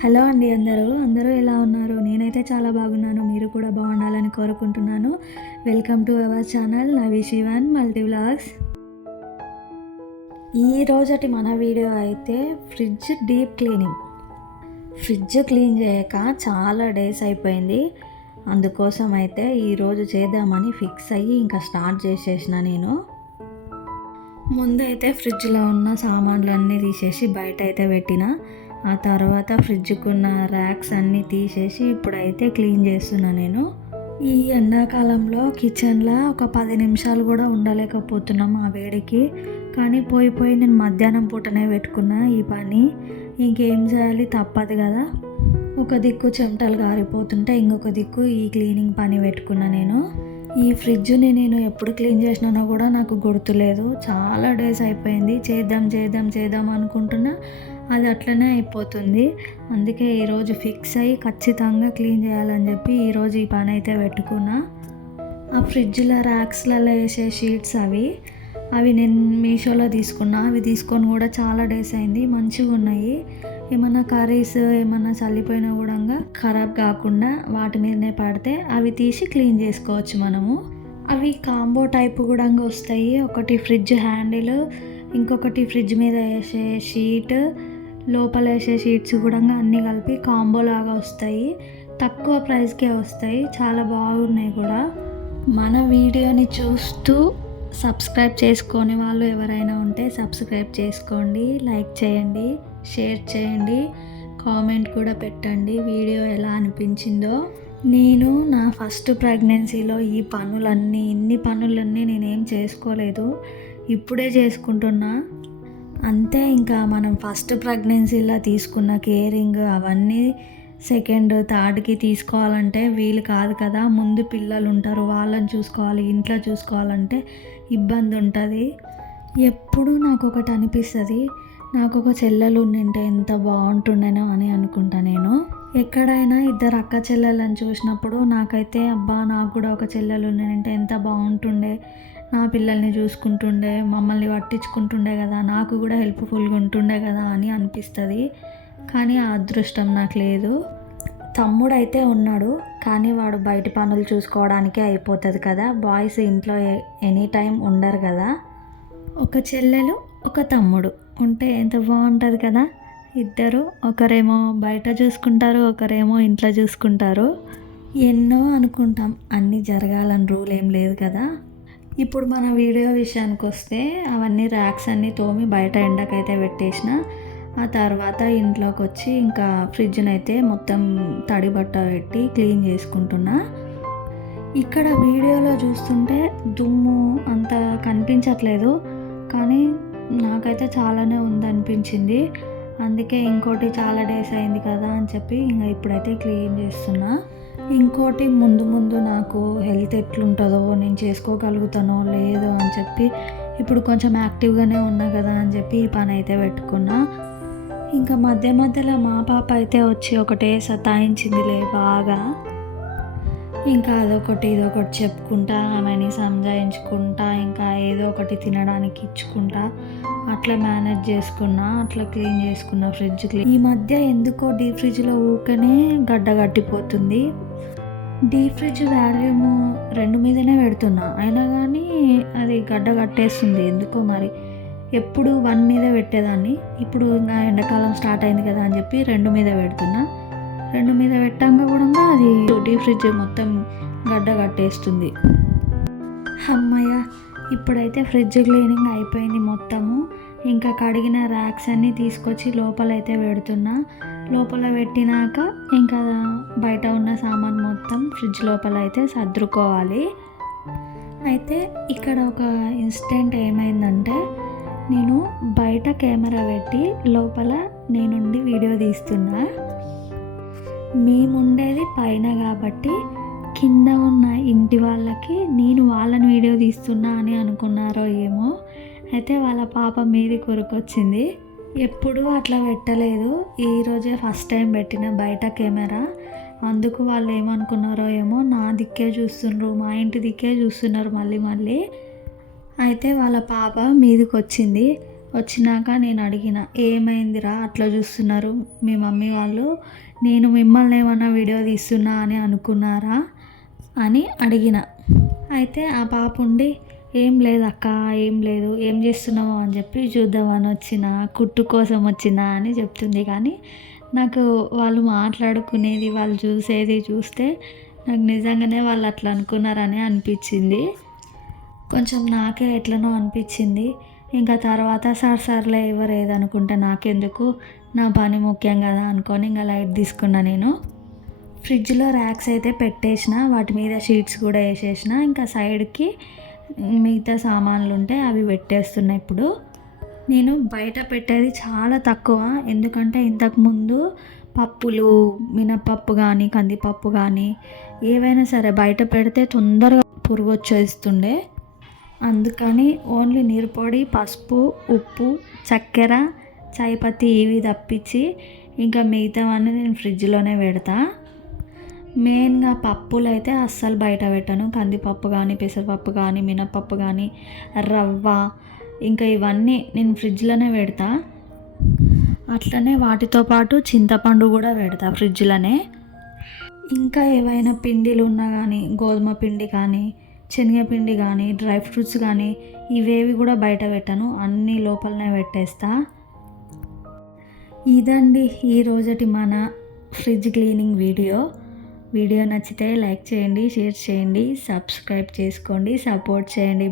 Hello అండి అందరూ ఎలా ఉన్నారు? నేనైతే చాలా బాగున్నాను. మీరు కూడా బాగుండాలని కోరుకుంటున్నాను. Welcome to our channel Navi Sivan multi vlogs. ఈ రోజటి మన వీడియో అయితే fridge deep cleaning. Fridge clean చేయక చాలా డేస్ అయిపోయింది. అందుకోసం అయితే ఈరోజు చేద్దామని ఫిక్స్ అయ్యి ఇంకా స్టార్ట్ చేసేసిన నేను. ముందైతే ఫ్రిడ్జ్లో ఉన్న సామాన్లు అన్నీ తీసేసి బయట అయితే పెట్టిన. ఆ తర్వాత ఫ్రిడ్జ్కున్న ర్యాక్స్ అన్నీ తీసేసి ఇప్పుడైతే క్లీన్ చేస్తున్నా నేను. ఈ ఎండాకాలంలో కిచెన్లో ఒక 10 నిమిషాలు కూడా ఉండలేకపోతున్నాం ఆ వేడికి. కానీ పోయి నేను మధ్యాహ్నం పూటనే పెట్టుకున్నా ఈ పని. ఇంకేం చేయాలి, తప్పదు కదా. ఒక దిక్కు చెమటలు గారిపోతుంటే ఇంకొక దిక్కు ఈ క్లీనింగ్ పని పెట్టుకున్నా నేను. ఈ ఫ్రిడ్జ్ని నేను ఎప్పుడు క్లీన్ చేసినానో కూడా నాకు గుర్తులేదు. చాలా డేస్ అయిపోయింది. చేద్దాం అనుకుంటున్నా, అది అట్లనే అయిపోతుంది. అందుకే ఈరోజు ఫిక్స్ అయ్యి ఖచ్చితంగా క్లీన్ చేయాలని చెప్పి ఈరోజు ఈ పని అయితే పెట్టుకున్నా. ఆ ఫ్రిడ్జ్లో ర్యాక్స్లలో వేసే షీట్స్ అవి నేను మీషోలో తీసుకున్నా. అవి తీసుకొని కూడా చాలా డేస్ అయింది. మంచిగా ఉన్నాయి. ఏమన్నా కర్రీస్ ఏమన్నా చల్లిపోయినా కూడా ఖరాబ్ కాకుండా వాటి మీదనే పడితే అవి తీసి క్లీన్ చేసుకోవచ్చు మనము. అవి కాంబో టైప్ కూడా వస్తాయి. ఒకటి ఫ్రిడ్జ్ హ్యాండిల్, ఇంకొకటి ఫ్రిడ్జ్ మీద వేసే షీట్, లోపల వేసే షీట్స్ కూడా అన్నీ కలిపి కాంబో లాగా వస్తాయి. తక్కువ ప్రైస్కే వస్తాయి. చాలా బాగున్నాయి కూడా. మన వీడియోని చూస్తూ సబ్స్క్రైబ్ చేసుకొని వాళ్ళు ఎవరైనా ఉంటే సబ్స్క్రైబ్ చేసుకోండి, లైక్ చేయండి, షేర్ చేయండి, కామెంట్ కూడా పెట్టండి వీడియో ఎలా అనిపించిందో. నేను నా ఫస్ట్ ప్రెగ్నెన్సీలో ఇన్ని పనులన్నీ నేనేం చేసుకోలేదు. ఇప్పుడే చేసుకుంటున్నా అంతే. ఇంకా మనం ఫస్ట్ ప్రెగ్నెన్సీలో తీసుకున్న కేరింగ్ అవన్నీ సెకండ్ థర్డ్కి తీసుకోవాలంటే వీలు కాదు కదా. ముందు పిల్లలు ఉంటారు, వాళ్ళని చూసుకోవాలి, ఇంట్లో చూసుకోవాలంటే ఇబ్బంది ఉంటుంది. ఎప్పుడు నాకు ఒకటి అనిపిస్తుంది, నాకు ఒక చెల్లెలు ఉండింటే ఎంత బాగుంటుండేనో అని అనుకుంటా నేను. ఎక్కడైనా ఇద్దరు అక్క చెల్లెళ్ళని చూసినప్పుడు నాకైతే నాకు కూడా ఒక చెల్లెలు ఉండింటే ఎంత బాగుంటుండే, నా పిల్లల్ని చూసుకుంటుండే, మమ్మల్ని పట్టించుకుంటుండే కదా, నాకు కూడా హెల్ప్ఫుల్గా ఉంటుండే కదా అని అనిపిస్తుంది. కానీ ఆ అదృష్టం నాకు లేదు. తమ్ముడు అయితే ఉన్నాడు, కానీ వాడు బయట పనులు చూసుకోవడానికే అయిపోతుంది కదా. బాయ్స్ ఇంట్లో ఎనీ టైం ఉండరు కదా. ఒక చెల్లెలు ఒక తమ్ముడు ఉంటే ఎంత బాగుంటుంది కదా. ఇద్దరు ఒకరేమో బయట చూసుకుంటారు, ఒకరేమో ఇంట్లో చూసుకుంటారు. ఎన్నో అనుకుంటాం, అన్నీ జరగాలని రూల్ ఏం లేదు కదా. ఇప్పుడు మన వీడియో విషయానికి వస్తే అవన్నీ ర్యాక్స్ అన్నీ తోమి బయట ఎండకైతే పెట్టేసిన. ఆ తర్వాత ఇంట్లోకి వచ్చి ఇంకా ఫ్రిడ్జ్ని అయితే మొత్తం తడి బట్ట పెట్టి క్లీన్ చేసుకుంటున్నా. ఇక్కడ వీడియోలో చూస్తుంటే దుమ్ము అంత కనిపించట్లేదు, కానీ నాకైతే చాలానే ఉందనిపించింది. అందుకే ఇంకోటి చాలా డేస్ అయింది కదా అని చెప్పి ఇంకా ఇప్పుడైతే క్లీన్ చేస్తున్నా. ఇంకోటి ముందు నాకు హెల్త్ ఎట్లుంటుందో, నేను చేసుకోగలుగుతానో లేదో అని చెప్పి ఇప్పుడు కొంచెం యాక్టివ్గానే ఉన్నా కదా అని చెప్పి ఈ పని అయితే పెట్టుకున్నా. ఇంకా మధ్యలో మా పాప అయితే వచ్చి ఒకటే సతాయించిందిలే బాగా. ఇంకా అదొకటి ఇదొకటి చెప్పుకుంటా, ఆమెని సంజాయించుకుంటా, ఇంకా ఏదో ఒకటి తినడానికి ఇచ్చుకుంటా అట్లా మేనేజ్ చేసుకున్నా, అట్లా క్లీన్ చేసుకున్నా ఫ్రిడ్జ్ క్లీన్. ఈ మధ్య ఎందుకో డీప్ ఫ్రిడ్జ్లో ఊకనే గడ్డ కట్టిపోతుంది. డీప్ ఫ్రిడ్జ్ వాల్యూమ్ 2 మీదనే పెడుతున్నా, అయినా కానీ అది గడ్డ కట్టేస్తుంది ఎందుకో మరి. ఎప్పుడు 1 మీద పెట్టేదాన్ని, ఇప్పుడు ఇంకా ఎండాకాలం స్టార్ట్ అయింది కదా అని చెప్పి 2 మీద పెడుతున్నా. 2 మీద పెట్టాక కూడా అది డీప్ ఫ్రిడ్జ్ మొత్తం గడ్డ కట్టేస్తుంది. అమ్మయ్య, ఇప్పుడైతే ఫ్రిడ్జ్ క్లీనింగ్ అయిపోయింది మొత్తము. ఇంకా కడిగిన ర్యాక్స్ అన్నీ తీసుకొచ్చి లోపలైతే పెడుతున్నా. లోపల పెట్టినాక ఇంకా బయట ఉన్న సామాన్ మొత్తం ఫ్రిడ్జ్ లోపల అయితే సర్దుకోవాలి. అయితే ఇక్కడ ఒక ఇన్సిడెంట్ ఏమైందంటే, నేను బయట కెమెరా పెట్టి లోపల నేనుండి వీడియో తీస్తున్నా. మేముండేది పైన కాబట్టి కింద ఉన్న ఇంటి వాళ్ళకి నేను వాళ్ళని వీడియో తీస్తున్నా అని అనుకున్నారో ఏమో. అయితే వాళ్ళ పాప మీది కొరుకొచ్చింది. ఎప్పుడూ అట్లా పెట్టలేదు, ఈరోజే ఫస్ట్ టైం పెట్టిన బయట కెమెరా. అందుకు వాళ్ళు ఏమనుకున్నారో ఏమో, నా దిక్కే చూస్తున్నారు, మా ఇంటి దిక్కే చూస్తున్నారు మళ్ళీ. అయితే వాళ్ళ పాప మీదికి వచ్చింది. వచ్చినాక నేను అడిగిన, ఏమైందిరా అట్లా చూస్తున్నారు మీ మమ్మీ వాళ్ళు, నేను మిమ్మల్ని ఏమన్నా వీడియో తీస్తున్నా అని అనుకున్నారా అని అడిగిన. అయితే ఆ పాప ఉండి, ఏం లేదు అక్క, ఏం లేదు, ఏం చేస్తున్నావు అని చెప్పి చూద్దామని వచ్చిన, కుట్టు కోసం వచ్చిన అని చెప్తుంది. కానీ నాకు వాళ్ళు మాట్లాడుకునేది, వాళ్ళు చూసేది చూస్తే నాకు నిజంగానే వాళ్ళు అట్లా అనుకున్నారని అనిపించింది. కొంచెం నాకే ఎట్లనో అనిపించింది. ఇంకా తర్వాత సర్లే ఎవరు ఏదనుకుంటే నాకెందుకు, నా పని ముఖ్యం కదా అనుకొని ఇంకా లైట్ తీసుకున్నా. నేను ఫ్రిడ్జ్లో ర్యాక్స్ అయితే పెట్టేసిన, వాటి మీద షీట్స్ కూడా వేసేసిన. ఇంకా సైడ్కి మిగతా సామాన్లు ఉంటే అవి పెట్టేస్తున్నా. ఇప్పుడు నేను బయట పెట్టేది చాలా తక్కువ, ఎందుకంటే ఇంతకుముందు పప్పులు, మినపప్పు కానీ కందిపప్పు కానీ ఏవైనా సరే బయట పెడితే తొందరగా పురుగు వచ్చేస్తుండే. అందుకని ఓన్లీ నీరుపొడి, పసుపు, ఉప్పు, చక్కెర, చాయపత్తి ఇవి తప్పించి ఇంకా మిగతావన్నీ నేను ఫ్రిడ్జ్లోనే పెడతా. మెయిన్గా పప్పులు అయితే అస్సలు బయట పెట్టను. కందిపప్పు కానీ, పెసరపప్పు కానీ, మినపప్పు కానీ, రవ్వ, ఇంకా ఇవన్నీ నేను ఫ్రిడ్జ్లోనే పెడతా. అట్లనే వాటితో పాటు చింతపండు కూడా పెడతా ఫ్రిడ్జ్లోనే. ఇంకా ఏవైనా పిండిలు ఉన్నా కానీ, గోధుమ పిండి కానీ, శనగపిండి కానీ, డ్రై ఫ్రూట్స్ కానీ ఇవేవి కూడా బయట పెట్టను, అన్నీ లోపలనే పెట్టేస్తా. ఇదండి ఈరోజటి మన ఫ్రిడ్జ్ క్లీనింగ్ వీడియో నచ్చితే లైక్ చేయండి, షేర్ చేయండి, సబ్స్క్రైబ్ చేసుకోండి, సపోర్ట్ చేయండి.